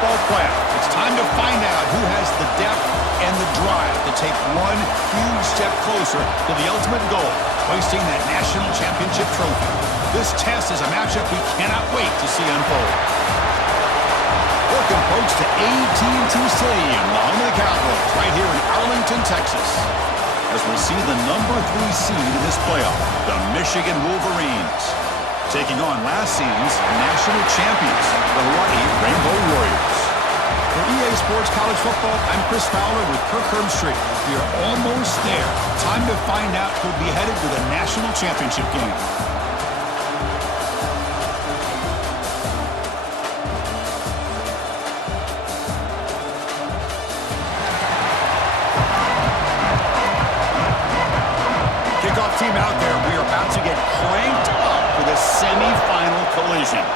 Football playoff. It's time to find out who has the depth and the drive to take one huge step closer to the ultimate goal, hoisting that national championship trophy. This test is a matchup we cannot wait to see unfold. Welcome, folks, to AT&T Stadium, the home of the Cowboys, right here in Arlington, Texas, as we see the number 3 seed in this playoff, the Michigan Wolverines, taking on last season's national champions, the Hawaii Rainbow Warriors. For EA Sports College Football, I'm Chris Fowler with Kirk Herbstreit. We are almost there. Time to find out who'll be headed to the national championship game. Kickoff team out there. We are about to get cranked up for the semifinal collision.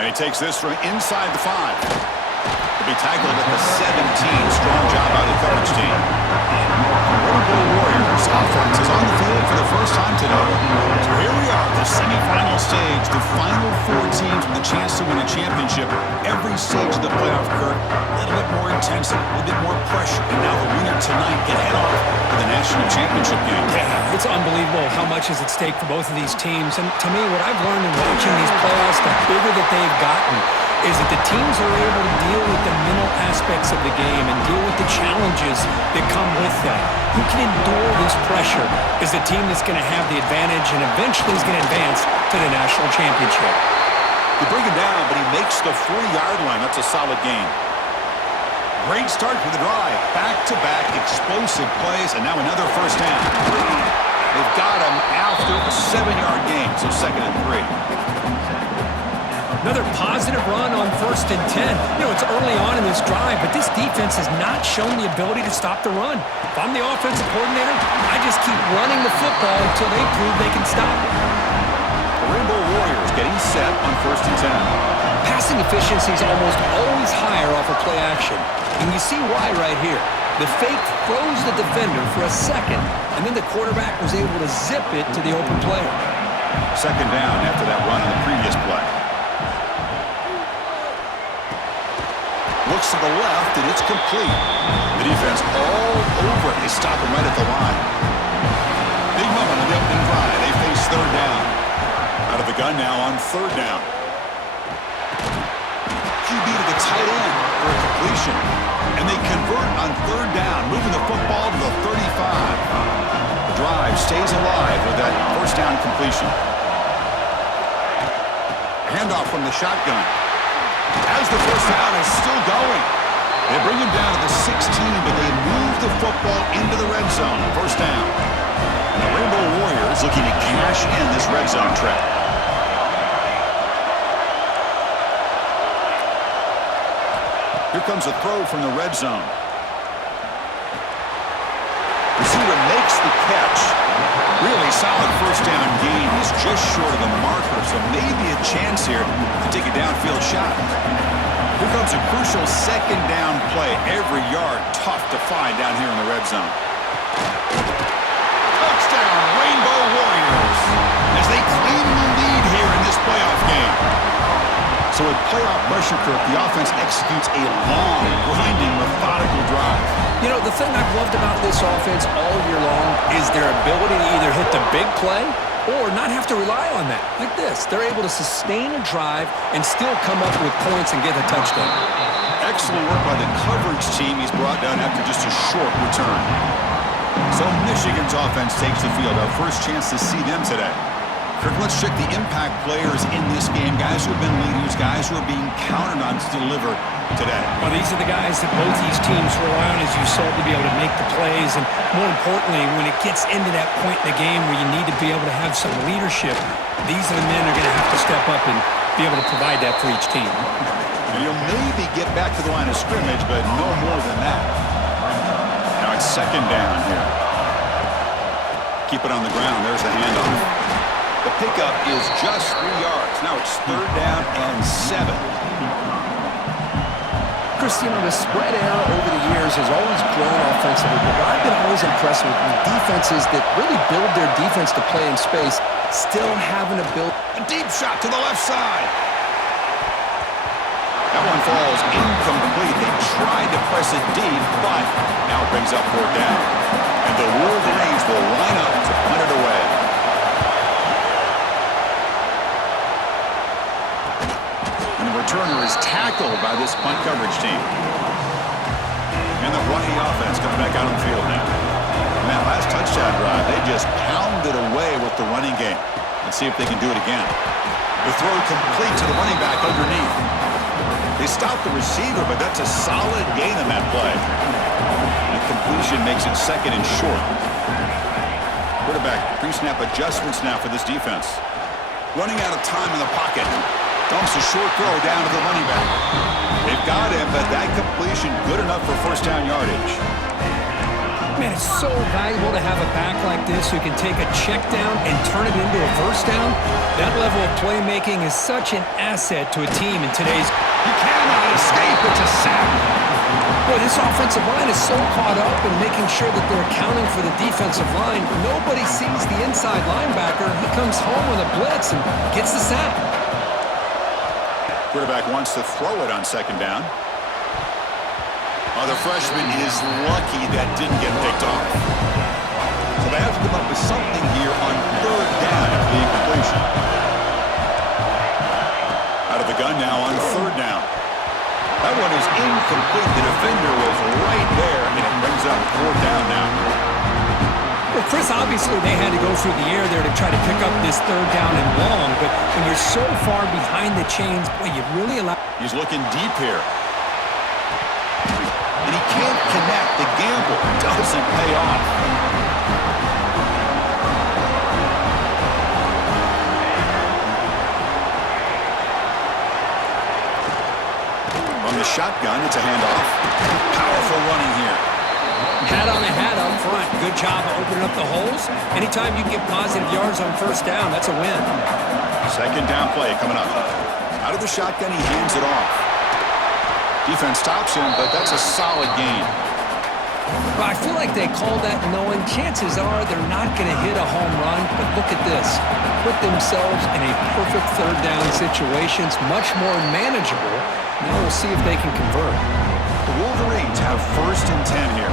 And he takes this from inside the 5. He'll be tackled at the 17. Strong job by the coverage team. The Rainbow Warriors offense is on the field for the first time today. So here we are, the semifinal stage, the final 4 teams with a chance to win a championship. Every stage of the playoff, Kirk, a little bit more intensity, a little bit more pressure. And now the winner tonight can head off to the national championship game. Yeah, it's unbelievable how much is at stake for both of these teams. And to me, what I've learned in watching these playoffs, the bigger that they've gotten, is that the teams are able to deal with the mental aspects of the game and deal with the challenges that come with that. Who can endure this pressure is the team that's going to have the advantage and eventually is going to advance to the national championship. They bring him down, but he makes the 40-yard line. That's a solid gain. Great start for the drive. Back-to-back explosive plays, and now another first down. They've got him after a 7-yard gain, so 2nd and 3. Another positive run on 1st and 10. You know, it's early on in this drive, but this defense has not shown the ability to stop the run. If I'm the offensive coordinator, I just keep running the football until they prove they can stop it. The Rainbow Warriors getting set on 1st and 10. Passing efficiency is almost always higher off of play action. And you see why right here. The fake throws the defender for a second, and then the quarterback was able to zip it to the open player. 2nd down after that run on the previous play. Looks to the left, and it's complete. The defense all over it. They stop him right at the line. Big moment on the opening drive. They face 3rd down. Out of the gun now on 3rd down. QB to the tight end for a completion. And they convert on 3rd down, moving the football to the 35. The drive stays alive with that 1st down completion. Handoff from the shotgun. As the 1st down is still going. They bring him down to the 16, but they move the football into the red zone. 1st down. And the Rainbow Warriors looking to cash in this red zone trap. Here comes a throw from the red zone. Receiver makes the catch. Really solid 1st down gain. He's just short of the marker, so maybe a chance here to take a downfield shot. Here comes a crucial 2nd down play. Every yard tough to find down here in the red zone. Touchdown, Rainbow Warriors, as they claim the lead here in this playoff game. So with playoff pressure, Kirk, the offense executes a long, grinding, methodical drive. You know, the thing I've loved about this offense all year long is their ability to either hit the big play or not have to rely on that. Like this, they're able to sustain a drive and still come up with points and get a touchdown. Excellent work by the coverage team. He's brought down after just a short return. So Michigan's offense takes the field. Our first chance to see them today. Kirk, let's check the impact players in this game. Guys who have been leaders, guys who are being counted on to deliver today. Well, these are the guys that both these teams rely on, as you saw, to be able to make the plays. And more importantly, when it gets into that point in the game where you need to be able to have some leadership, these are the men who are going to have to step up and be able to provide that for each team. And you'll maybe get back to the line of scrimmage, but no more than that. Now it's 2nd down here. Keep it on the ground. There's the handoff. The pickup is just 3 yards. Now it's 3rd down and 7. Chris, you know, the spread era over the years has always grown offensively, but what I've been always impressed with defenses that really build their defense to play in space still have an ability. A deep shot to the left side. That one falls incomplete. They tried to press it deep, but now it brings up fourth down. And the Wolverines will line up to punt it away. And the returner is tackled by this punt coverage team. And the Hawaii offense comes back out on the field now. And that last touchdown drive, they just pounded away with the running game. Let's see if they can do it again. The throw complete to the running back underneath. They stopped the receiver, but that's a solid gain on that play. The completion makes it second and short. Quarterback pre-snap adjustments now for this defense. Running out of time in the pocket. Dumps a short throw down to the running back. They've got him, but that completion good enough for first down yardage. Man, it's so valuable to have a back like this who can take a check down and turn it into a first down. That level of playmaking is such an asset to a team in today's... He cannot escape. It's a sack. Boy, this offensive line is so caught up in making sure that they're accounting for the defensive line. Nobody sees the inside linebacker. He comes home with a blitz and gets the sack. Quarterback wants to throw it on second down. The freshman is lucky that didn't get picked off. So they have to come up with something here on third down after the incompletion. Out of the gun now on third down. That one is incomplete. The defender was right there, and it brings up fourth down now. Well, Chris, obviously they had to go through the air there to try to pick up this third down and long, but when you're so far behind the chains, boy, you really allow... He's looking deep here. And he can't connect. The gamble doesn't pay off. On the shotgun, it's a handoff. Powerful running here. Hat on a hat up front. Good job of opening up the holes. Anytime you get positive yards on first down, that's a win. Second down play coming up. Out of the shotgun, he hands it off. Defense stops him, but that's a solid gain. Well, I feel like they call that knowing chances are they're not going to hit a home run, but look at this. Put themselves in a perfect third down situation. It's much more manageable. Now we'll see if they can convert. The Wolverines have first and 10 here.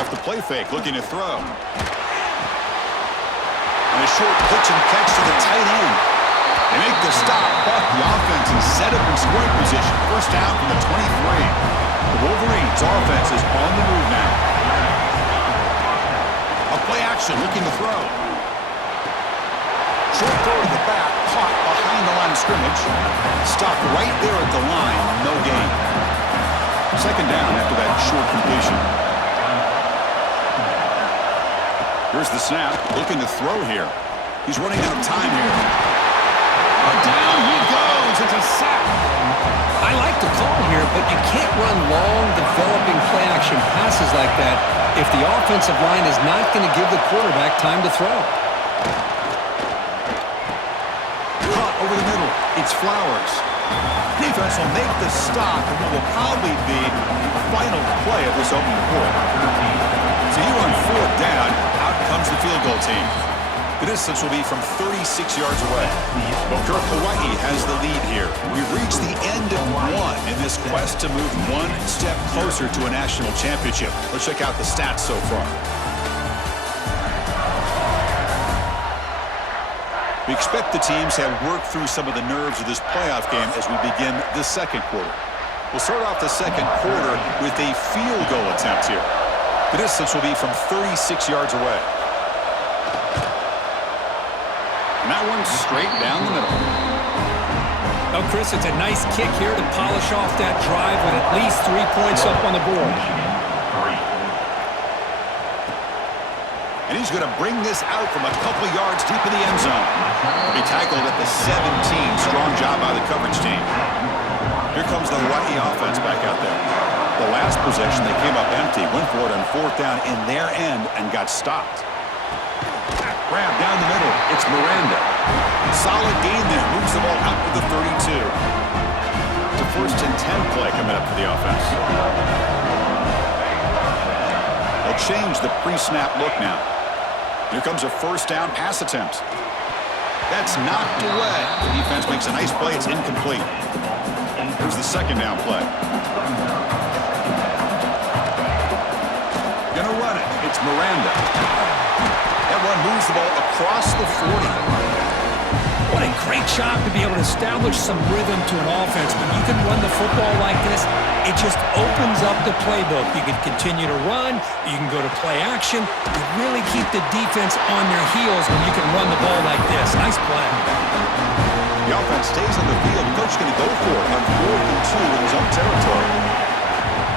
Off the play fake, looking to throw. And a short pitch and catch to the tight end. They make the stop, but the offense is set up in scoring position. First down from the 23. The Wolverines' offense is on the move now. A play action, looking to throw. Short throw to the back, caught behind the line of scrimmage. Stopped right there at the line, no gain. Second down after that short completion. Here's the snap, looking to throw here. He's running out of time here. Down he goes, it's a sack. I like the call here, but you can't run long, developing play-action passes like that if the offensive line is not going to give the quarterback time to throw. Caught over the middle, it's Flowers. Defense will make the stop, and what will probably be the final play of this opening quarter. So you on fourth down, out comes the field goal team. The distance will be from 36 yards away. Well, Hawaii has the lead here. We've reached the end of one in this quest to move one step closer to a national championship. Let's check out the stats so far. We expect the teams have worked through some of the nerves of this playoff game as we begin the second quarter. We'll start off the second quarter with a field goal attempt here. The distance will be from 36 yards away. And that one's straight down the middle. Well, Chris, it's a nice kick here to polish off that drive with at least 3 points up on the board. And he's going to bring this out from a couple yards deep in the end zone. He'll be tackled at the 17. Strong job by the coverage team. Here comes the Hawaii offense back out there. The last possession, they came up empty, went for it on fourth down in their end and got stopped. Grab down the middle. It's Miranda. Solid gain there. Moves the ball out to the 32. It's a 1st and 10 play coming up for the offense. They'll change the pre-snap look now. Here comes a 1st down pass attempt. That's knocked away. The defense makes a nice play. It's incomplete. Here's the 2nd down play. Gonna run it. It's Miranda. That one moves the ball across the 40. What a great job to be able to establish some rhythm to an offense. When you can run the football like this, it just opens up the playbook. You can continue to run. You can go to play action. You really keep the defense on their heels when you can run the ball like this. Nice play. The offense stays on the field. The coach is going to go for it on 4th and 2 in his own territory.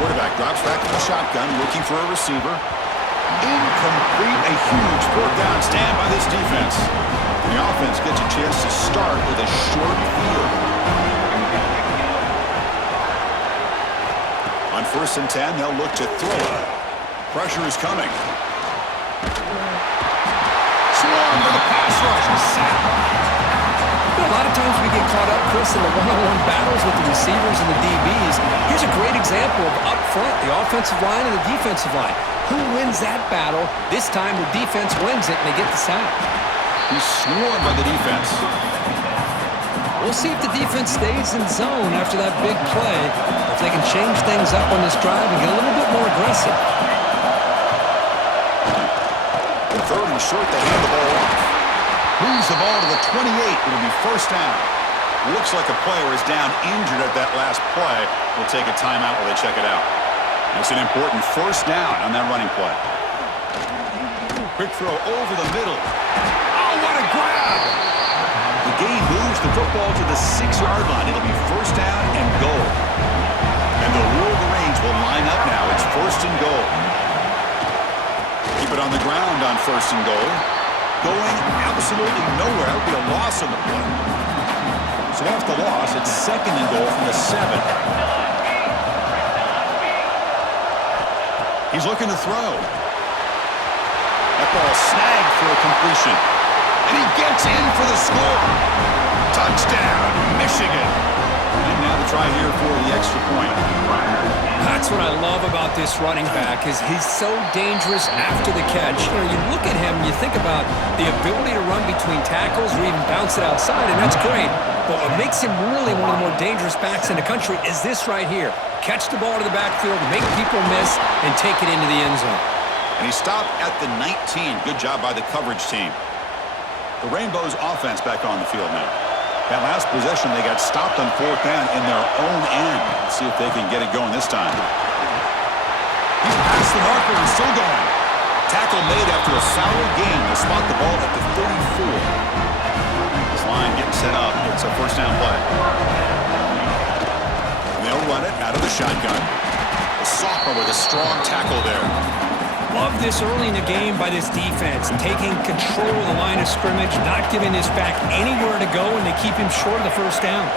Quarterback drops back to the shotgun, looking for a receiver. Incomplete. A huge 4th down stand by this defense. The offense gets a chance to start with a short field. On 1st and 10, they'll look to throw it. Pressure is coming. Swarm to the pass rush. A lot of times we get caught up, Chris, in the one-on-one battles with the receivers and the DBs. Here's a great example of up front, the offensive line and the defensive line. Who wins that battle? This time the defense wins it and they get the sack. He's swarmed by the defense. We'll see if the defense stays in zone after that big play, if they can change things up on this drive and get a little bit more aggressive. In 3rd and short, they hand the ball off. Moves the ball to the 28. It'll be 1st down. Looks like a player is down injured at that last play. We'll take a timeout while they check it out. It's an important 1st down on that running play. Quick throw over the middle. Oh, what a grab! The gain moves the football to the 6-yard line. It'll be 1st down and goal. And the Wolverines will line up now. It's 1st and goal. Keep it on the ground on 1st and goal. Going absolutely nowhere. That would be a loss on the play. So off the loss, it's 2nd and goal from the 7. He's looking to throw. That ball snagged for a completion. And he gets in for the score. Touchdown, Michigan. And now the try here for the extra point. That's what I love about this running back is he's so dangerous after the catch. You know, you look at him and you think about the ability to run between tackles or even bounce it outside, and that's great. But what makes him really one of the more dangerous backs in the country is this right here. Catch the ball to the backfield, make people miss, and take it into the end zone. And he stopped at the 19. Good job by the coverage team. The Rainbows offense back on the field now. That last possession, they got stopped on 4th down in their own end. Let's see if they can get it going this time. He's past the marker and still going. Tackle made after a solid gain to spot the ball at the 34. This line getting set up. It's a 1st down play. And they'll run it out of the shotgun. The sophomore with a strong tackle there. Love this early in the game by this defense, taking control of the line of scrimmage, not giving this back anywhere to go, and they keep him short of the 1st down.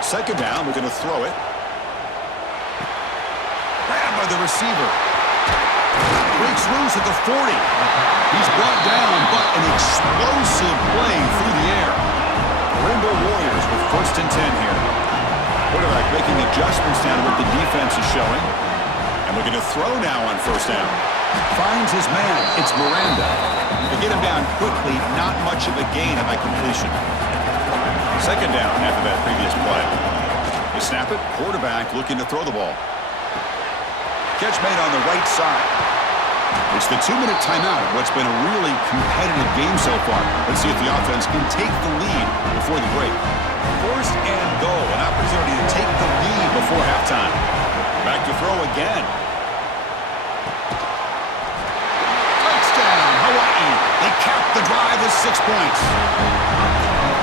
2nd down, we're going to throw it. Grabbed by the receiver. Breaks loose at the 40. He's brought down, but an explosive play through the air. Rainbow Warriors with 1st and 10 here. Quarterback making adjustments down to what the defense is showing. And we're going to throw now on 1st down. Finds his man. It's Miranda. To get him down quickly, not much of a gain on that completion. Second down after that previous play. They snap it. Quarterback looking to throw the ball. Catch made on the right side. It's the 2-minute timeout of what's been a really competitive game so far. Let's see if the offense can take the lead before the break. First and goal. An opportunity to take the lead before halftime. Back to throw again. Touchdown, Hawaii. They cap the drive with 6 points.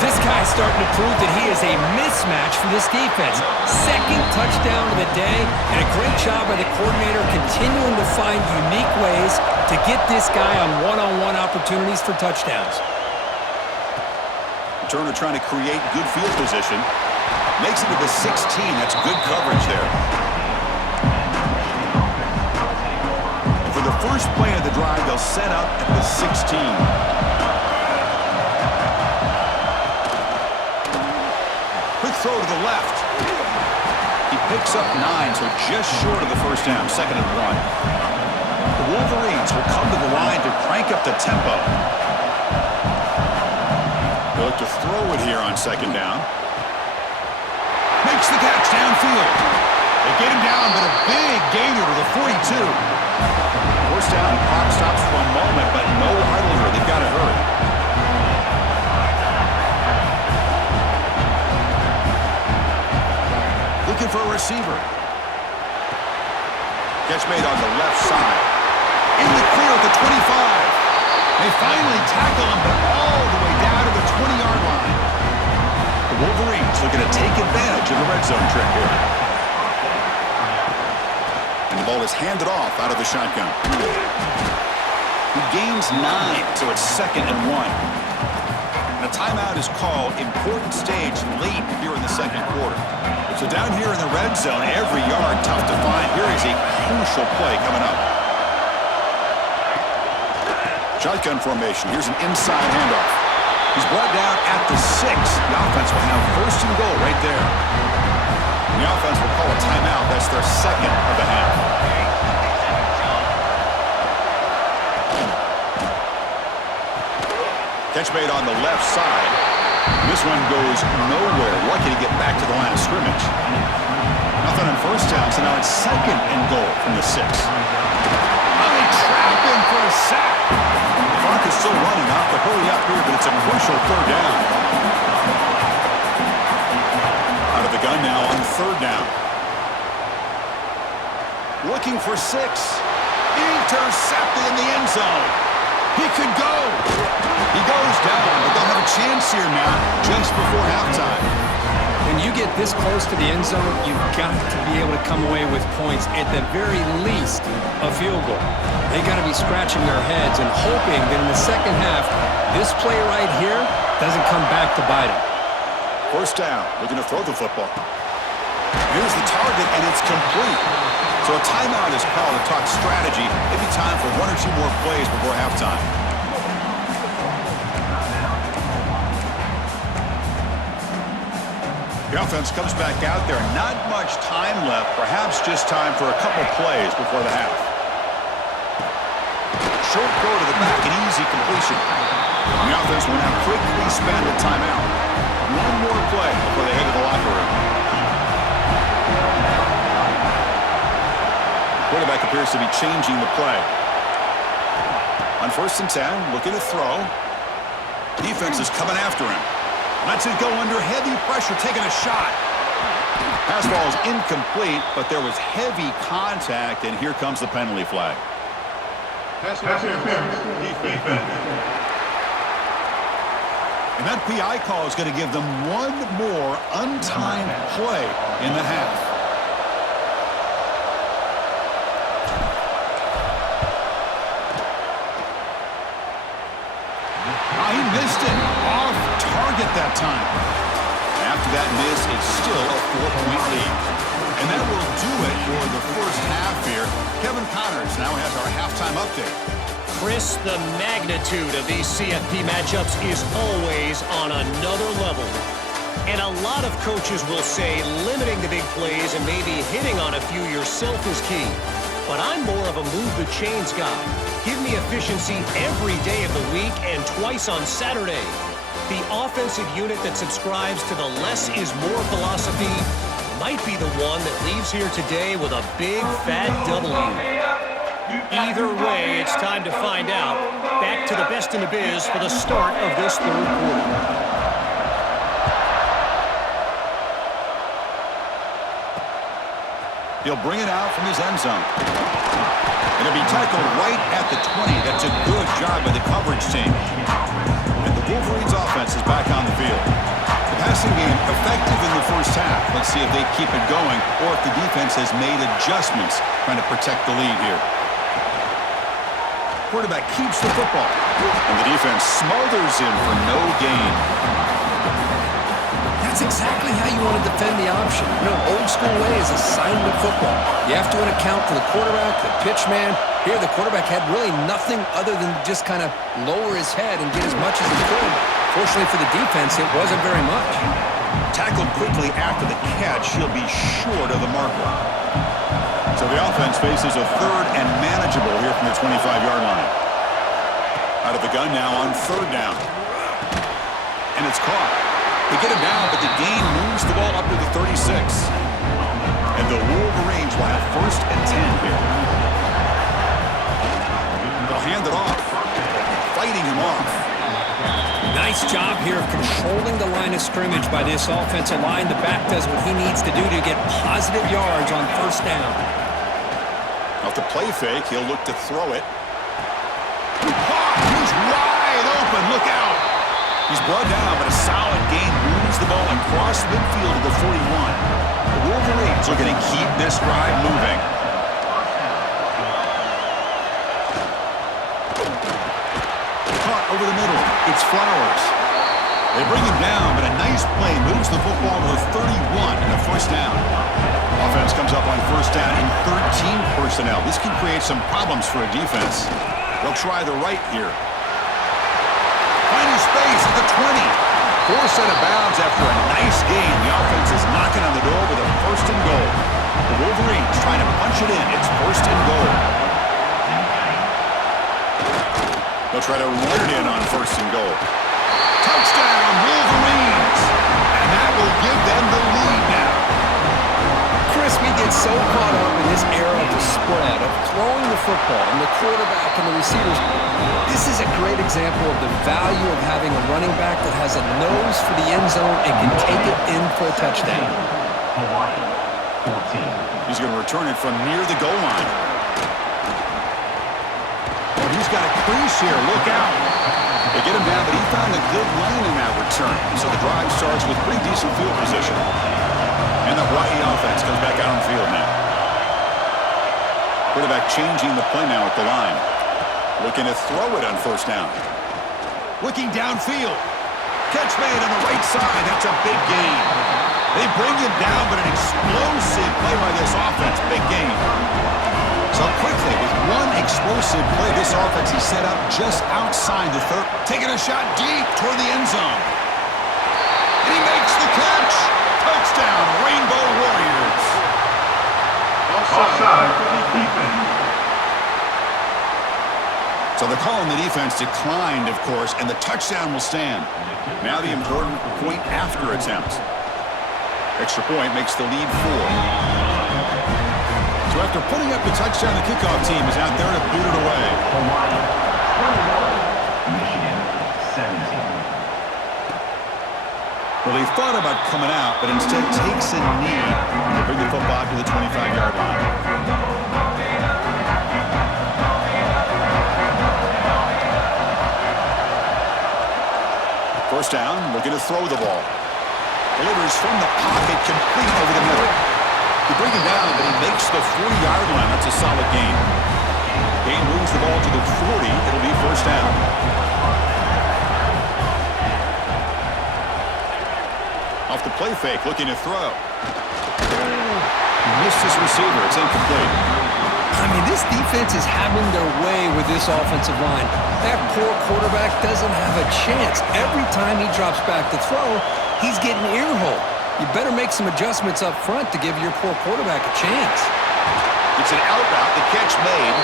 This guy's starting to prove that he is a mismatch for this defense. Second touchdown of the day, and a great job by the coordinator continuing to find unique ways to get this guy on one-on-one opportunities for touchdowns. Turner trying to create good field position. Makes it to the 16. That's good coverage there. And for the first play of the drive, they'll set up at the 16. Quick throw to the left. He picks up 9, so just short of the first down, 2nd and 1. The Wolverines will come to the line to crank up the tempo. They'll look to throw it here on 2nd down. Makes the catch downfield. They get him down, but a big gainer to the 42. First down, clock stops for a moment, but no huddle here. They've got to hurry. Looking for a receiver. Catch made on the left side. In the clear at the 25. They finally tackle him, but all the way down to the 20-yard line. The Wolverines looking to take advantage of the red zone trick here. And the ball is handed off out of the shotgun. He gains 9, so it's 2nd and 1. And a timeout is called. Important stage late here in the second quarter. So down here in the red zone, every yard tough to find. Here is a crucial play coming up. Shotgun formation. Here's an inside handoff. He's brought down at the 6. The offense will have 1st and goal right there. The offense will call a timeout. That's their 2nd of the half. Catch made on the left side. This one goes nowhere. Lucky to get back to the line of scrimmage. Nothing on first down, so now it's 2nd and goal from the 6. Oh, they trap him for a sack. The clock is still running off the hurry up here, but it's a crucial 3rd down. Out of the gun now on 3rd down. Looking for 6. Intercepted in the end zone. He could go. He goes down, but they'll have a chance here now just before halftime. When you get this close to the end zone, you've got to be able to come away with points, at the very least, a field goal. They got to be scratching their heads and hoping that in the second half, this play right here doesn't come back to bite them. First down, looking to throw the football. Here's the target, and it's complete. So a timeout is called to talk strategy. Maybe time for 1 or 2 more plays before halftime. The offense comes back out there. Not much time left. Perhaps just time for a couple plays before the half. Short throw to the back, an easy completion. The offense will now quickly spend a timeout. 1 more play before they head to the locker room. Quarterback appears to be changing the play. On 1st and 10, looking to throw. Defense is coming after him. Lets it go under heavy pressure, taking a shot. Pass ball is incomplete, but there was heavy contact, and here comes the penalty flag. Pass interference. Defense. And that PI call is going to give them 1 more untimed play in the half. He missed it. Off target that time. After that miss, it's still a 4-point lead. And that will do it for the first half here. Kevin Connors now has our halftime update. Chris, the magnitude of these CFP matchups is always on another level. And a lot of coaches will say limiting the big plays and maybe hitting on a few yourself is key. but I'm more of a move the chains guy. Give me efficiency every day of the week and twice on Saturday. The offensive unit that subscribes to the less is more philosophy might be the one that leaves here today with a big fat W. Either way, it's time to find out. Back to the best in the biz for the start of this third quarter. He'll bring it out from his end zone. It'll be tackled right at the 20. That's a good job by the coverage team. And the Wolverines offense is back on the field. The passing game effective in the first half. Let's see if they keep it going or if the defense has made adjustments trying to protect the lead here. Quarterback keeps the football. And the defense smothers him for no gain. That's exactly how you want to defend the option. You know, old school way is assignment football. You have to account for the quarterback, the pitch man. Here, the quarterback had really nothing other than just kind of lower his head and get as much as he could. Fortunately for the defense, it wasn't very much. Tackled quickly after the catch, he'll be short of the marker. So the offense faces a third and manageable here from the 25-yard line. Out of the gun now on third down. And it's caught. They get him down, but the gain moves the ball up to the 36. And the Wolverines will have first and 10 here. They'll hand it off. Fighting him off. Nice job here of controlling the line of scrimmage by this offensive line. The back does what he needs to do to get positive yards on first down. Off the play fake, he'll look to throw it. He's wide open. Look out. He's brought down, but a solid gain moves the ball across midfield to the 41. The Wolverines are going to keep this drive moving. Caught over the middle. It's Flowers. They bring him down, but a nice play moves the football to the 31 and a first down. Offense comes up on first down in 13 personnel. This can create some problems for a defense. They'll try the right here. Finding space at the 20. Forced out of bounds after a nice gain. The offense is knocking on the door with a first and goal. The Wolverines trying to punch it in. It's first and goal. They'll try to run it in on first and goal. Touchdown, Wolverines! And that will give them the lead now. Chris, we get so caught up in this era of the spread, of throwing the football, and the quarterback and the receivers. This is a great example of the value of having a running back that has a nose for the end zone and can take it in for a touchdown. He's going to return it from near the goal line. Oh, he's got a crease here. Look out. They get him down, but he found a good lane in that return. So the drive starts with pretty decent field position. And the Hawaii offense comes back out on the field now. Quarterback changing the play now at the line. Looking to throw it on first down. Looking downfield. Catch made on the right side. That's a big gain. They bring him down, but an explosive play by this offense. Big gain. So quickly, with one explosive play, this offense is set up just outside the third. Taking a shot deep toward the end zone. And he makes the catch. Touchdown, Rainbow Warriors. Offside for the defense. So the call on the defense declined, of course, and the touchdown will stand. Now the important point after attempt. Extra point makes the lead 4. So after putting up the touchdown, the kickoff team is out there to boot it away. Michigan 17. Well, he thought about coming out, but instead takes a knee to bring the football to the 25-yard line. First down, looking to throw the ball. Delivers from the pocket, complete over the middle. They bring him down, but he makes the 40-yard line. That's a solid gain. Gain moves the ball to the 40. It'll be first down. Off the play fake, looking to throw. Missed his receiver. It's incomplete. I mean, this defense is having their way with this offensive line. That poor quarterback doesn't have a chance. Every time he drops back to throw, he's getting ear-hole. You better make some adjustments up front to give your poor quarterback a chance. The It's an out route, the catch made.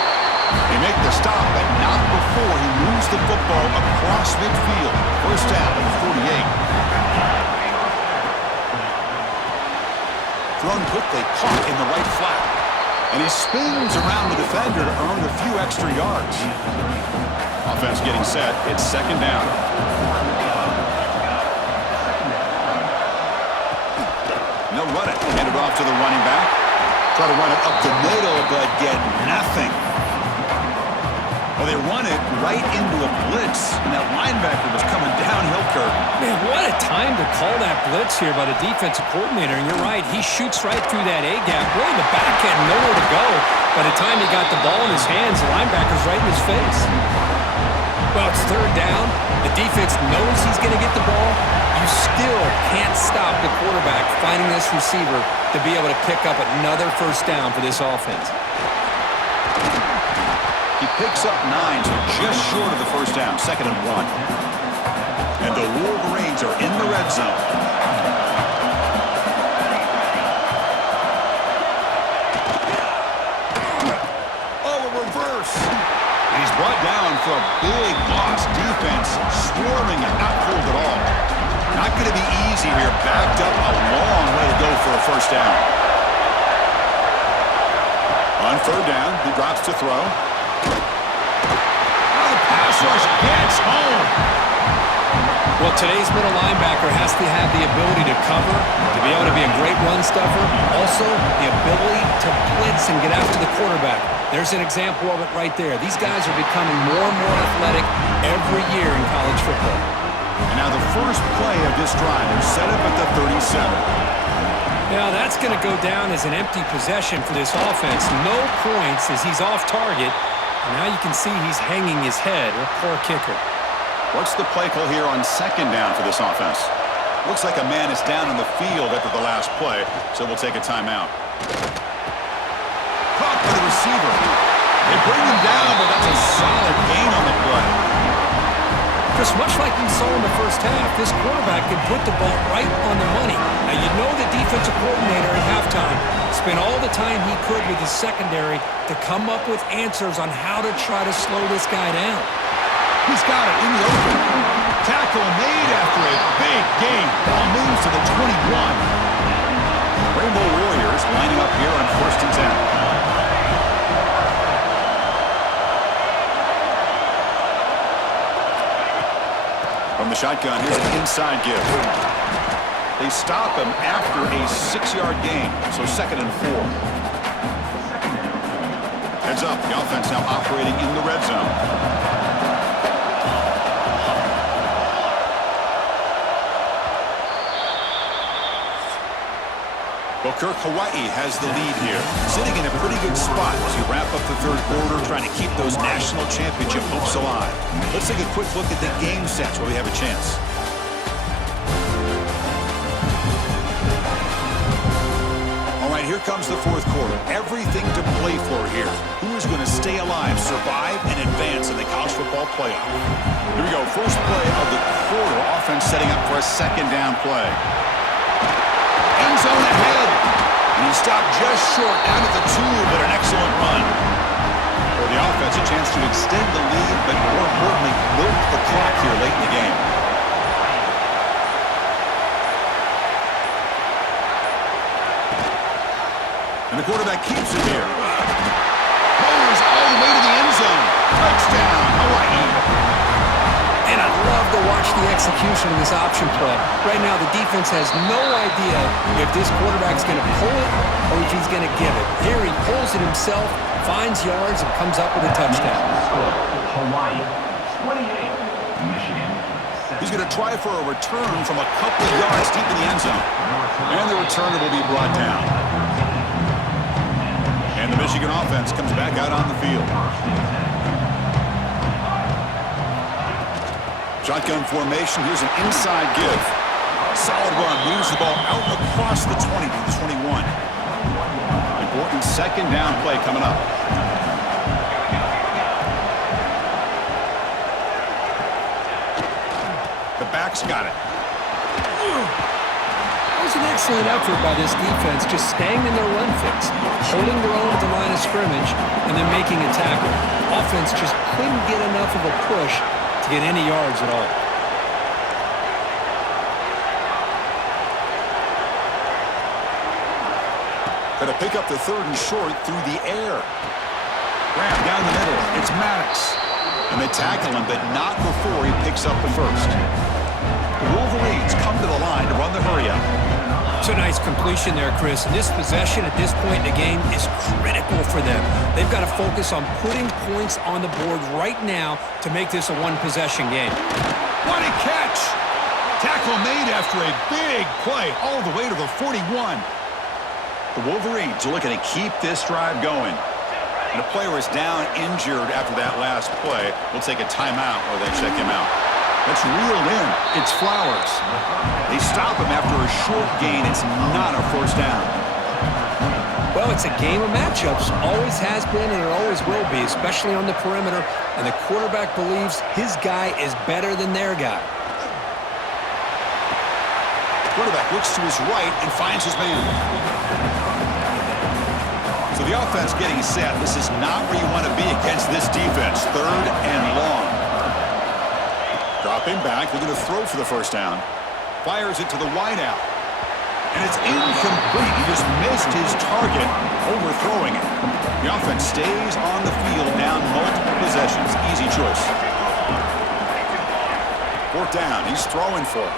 They make the stop, but not before he moves the football across midfield. First down at the 48. Thrown quickly, caught in the right flat. And he spins around the defender to earn a few extra yards. Offense getting set. It's second down. They'll run it. Hand it off to the running back. Try to run it up the middle, but get nothing. Well, they run it right into a blitz, and that linebacker was coming downhill curve. Man, what a time to call that blitz here by the defensive coordinator. And you're right, he shoots right through that A-gap. Really, the back had nowhere to go. By the time he got the ball in his hands, the linebacker's right in his face. Well, it's third down. The defense knows he's going to get the ball. You still can't stop the quarterback finding this receiver to be able to pick up another first down for this offense. He picks up 9, so just short of the first down, 2nd and 1. And the Wolverines are in the red zone. Oh, a reverse. And he's brought down for a big loss. Defense swarming and not pulled at all. Not going to be easy here. Backed up a long way to go for a first down. On third down, he drops to throw. Pass rush gets home. Well, today's middle linebacker has to have the ability to cover, to be able to be a great run stuffer, also the ability to blitz and get after the quarterback. There's an example of it right there. These guys are becoming more and more athletic every year in college football. And now the first play of this drive is set up at the 37. Now that's going to go down as an empty possession for this offense. No points as he's off target. And now you can see he's hanging his head. A poor kicker. What's the play call here on second down for this offense? Looks like a man is down on the field after the last play, so we'll take a timeout. Caught by the receiver. They bring him down, but that's a solid gain on the play. Just much like we saw in the first half, this quarterback can put the ball right on the money. Now, you know the defensive coordinator at halftime spent all the time he could with his secondary to come up with answers on how to try to slow this guy down. He's got it in the open. Tackle made after a big gain. Ball moves to the 21. Rainbow Warriors lining up here on 1st and 10. From the shotgun, here's an inside give. They stop him after a 6-yard gain, so 2nd and 4. Heads up, the offense now operating in the red zone. Well, Kirk, Hawaii has the lead here, sitting in a pretty good spot as you wrap up the third quarter, trying to keep those national championship hopes alive. Let's take a quick look at the game stats where we have a chance. All right, here comes the fourth quarter. Everything to play for here. Who is going to stay alive, survive, and advance in the college football playoff? Here we go. First play of the quarter. Offense setting up for a second down play. End zone ahead. And he stopped just short down at the 2, but an excellent run. For the offense, a chance to extend the lead, but more importantly, milk the clock here late in the game. And the quarterback keeps it here. Rolls all the way to the end zone. Touchdown, Hawaii. And I love to watch the execution of this option play. Right now, the defense has no idea if this quarterback's going to pull it or if he's going to give it. Here he pulls it himself, finds yards, and comes up with a touchdown. Hawaii, 28. Michigan, 7. He's going to try for a return from a couple of yards deep in the end zone. And the returner will be brought down. And the Michigan offense comes back out on the field. Shotgun formation. Here's an inside give. Solid run. Moves the ball out across the 20 to the 21. Important second down play coming up. The back's got it. That was an excellent effort by this defense, just staying in their run fix, holding their own at the line of of scrimmage and then making a tackle. Offense just couldn't get enough of a push to get any yards at all. Going to pick up the 3rd and short through the air. Graham down the middle. It's Maddox. And they tackle him, but not before he picks up the first. The Wolverines come to the line to run the hurry-up. It's a nice completion there, Chris. And this possession at this point in the game is critical for them. They've got to focus on putting points on the board right now to make this a one-possession game. What a catch! Tackle made after a big play all the way to the 41. The Wolverines are looking to keep this drive going. And a player is down injured after that last play. We'll take a timeout while they check him out. That's reeled in. It's Flowers. They stop him after a short gain. It's not a first down. Well, it's a game of matchups. Always has been and it always will be, especially on the perimeter. And the quarterback believes his guy is better than their guy. Quarterback looks to his right and finds his man. So the offense getting set. This is not where you want to be against this defense. 3rd and long. Dropping back, looking to throw for the first down. Fires it to the wideout. And it's incomplete. He just missed his target, overthrowing it. The offense stays on the field, down multiple possessions. Easy choice. 4th down, he's throwing for it.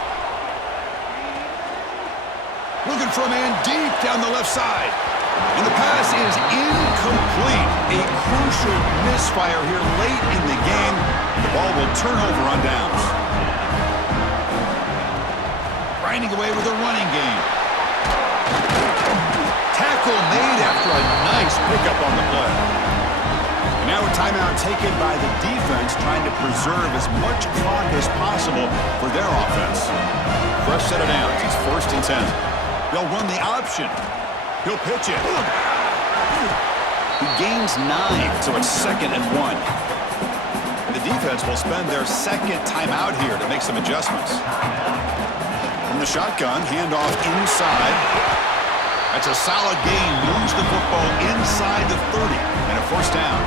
Looking for a man deep down the left side. And the pass is incomplete. A crucial misfire here late in the game. The ball will turn over on downs. Grinding away with a running game. Tackle made after a nice pickup on the play. And now a timeout taken by the defense, trying to preserve as much clock as possible for their offense. Fresh set of downs. It's 1st and 10. They'll run the option. He'll pitch it. He gains 9, so it's 2nd and 1. The defense will spend their 2nd timeout here to make some adjustments. From the shotgun, handoff inside. That's a solid gain. Moves the football inside the 30 and a first down.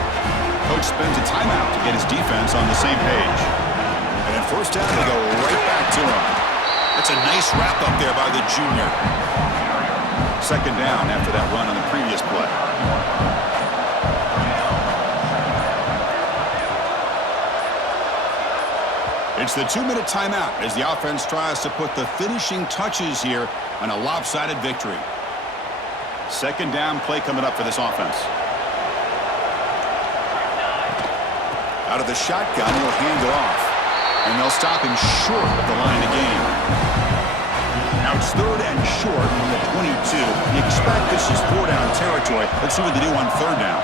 Coach spends a timeout to get his defense on the same page. And then first down, they go right back to him. That's a nice wrap up there by the junior. 2nd down after that run on the previous play. It's the 2-minute timeout as the offense tries to put the finishing touches here on a lopsided victory. 2nd down play coming up for this offense. Out of the shotgun, he'll hand it off. And they'll stop him short of the line of game. Now it's 3rd and short from the 22. You expect this is 4-down territory. Let's see what they do on 3rd down.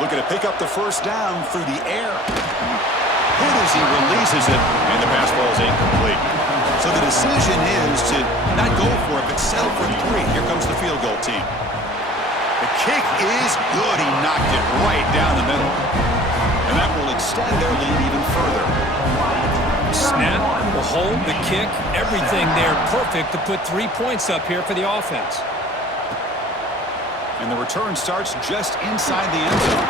Looking to pick up the first down through the air. Hit as he releases it, and the pass ball is incomplete. So the decision is to not go for it, but settle for 3. Here comes the field goal team. The kick is good. He knocked it right down the middle. And that will extend their lead even further. Snap, the hold, the kick, everything there perfect to put 3 points up here for the offense. And the return starts just inside the end zone.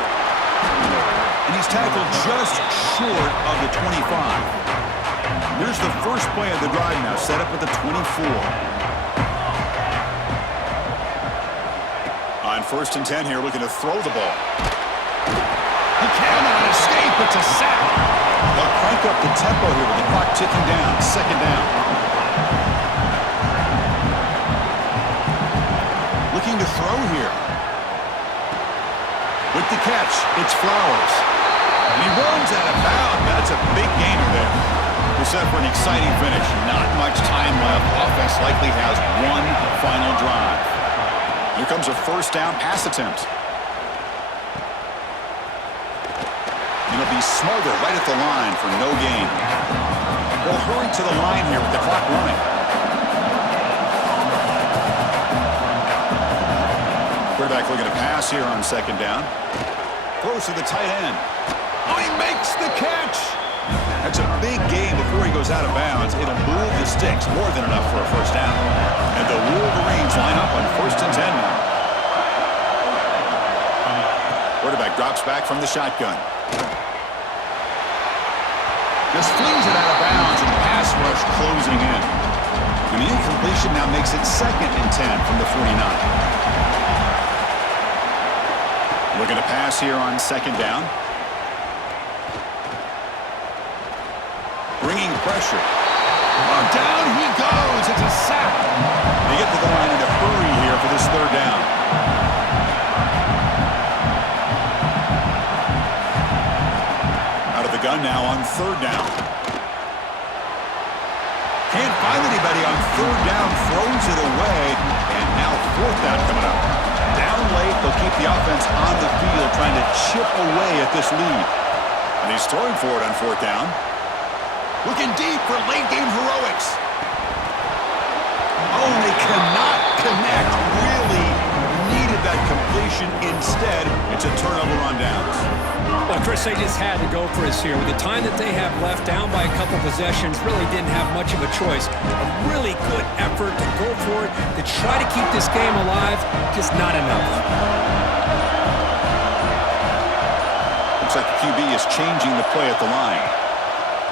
And he's tackled just short of the 25. Here's the first play of the drive now, set up at the 24. On 1st and 10 here, looking to throw the ball. He cannot escape. It's a sack. They'll crank up the tempo here with the clock ticking down. 2nd down. Looking to throw here. With the catch, it's Flowers. And he runs out of bounds. That's a big gainer there. We're set for an exciting finish. Not much time left. Offense likely has one final drive. Here comes a first down pass attempt. It'll be Smothers right at the line for no gain. They'll hurry to the line here with the clock running. Quarterback looking to pass here on 2nd down. Throws to the tight end. Oh, he makes the catch! That's a big gain before he goes out of bounds. It'll move the sticks, more than enough for a first down. And the Wolverines Drops back from the shotgun. Just flings it out of bounds, and pass rush closing in. And the incompletion now makes it 2nd and 10 from the 49. Looking to pass here on 2nd down. Bringing pressure. Oh, down he goes. It's a sack. They get to the line in a hurry here for this 3rd down. Out of the gun now on 3rd down. Can't find anybody on 3rd down. Throws it away. And now 4th down coming up. Down late, they'll keep the offense on the field trying to chip away at this lead. And he's throwing for it on 4th down. Looking deep for late-game heroics. Oh, they cannot connect. Really needed that completion. Instead, it's a turnover on downs. Well, Chris, they just had to go for us here. With the time that they have left, down by a couple possessions, really didn't have much of a choice. A really good effort to go for it, to try to keep this game alive, just not enough. Looks like the QB is changing the play at the line.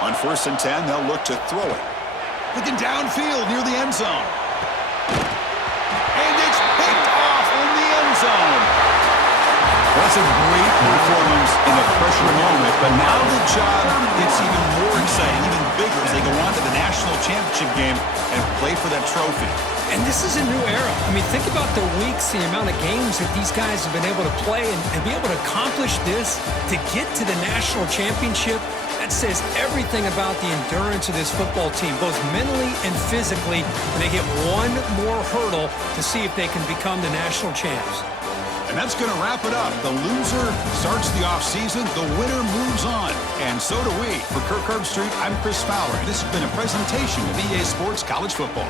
On 1st and 10, they'll look to throw it. Looking downfield near the end zone. And it's picked off in the end zone. That's a great performance in a pressure moment, but now the job gets even more exciting, even bigger as they go on to the national championship game and play for that trophy. And this is a new era. I mean, think about the weeks, the amount of games that these guys have been able to play and be able to accomplish this, to get to the national championship. That says everything about the endurance of this football team, both mentally and physically, and they hit one more hurdle to see if they can become the national champs. And that's going to wrap it up. The loser starts the offseason. The winner moves on. And so do we. For Kirk Herbstreit, I'm Chris Fowler. This has been a presentation of EA Sports College Football.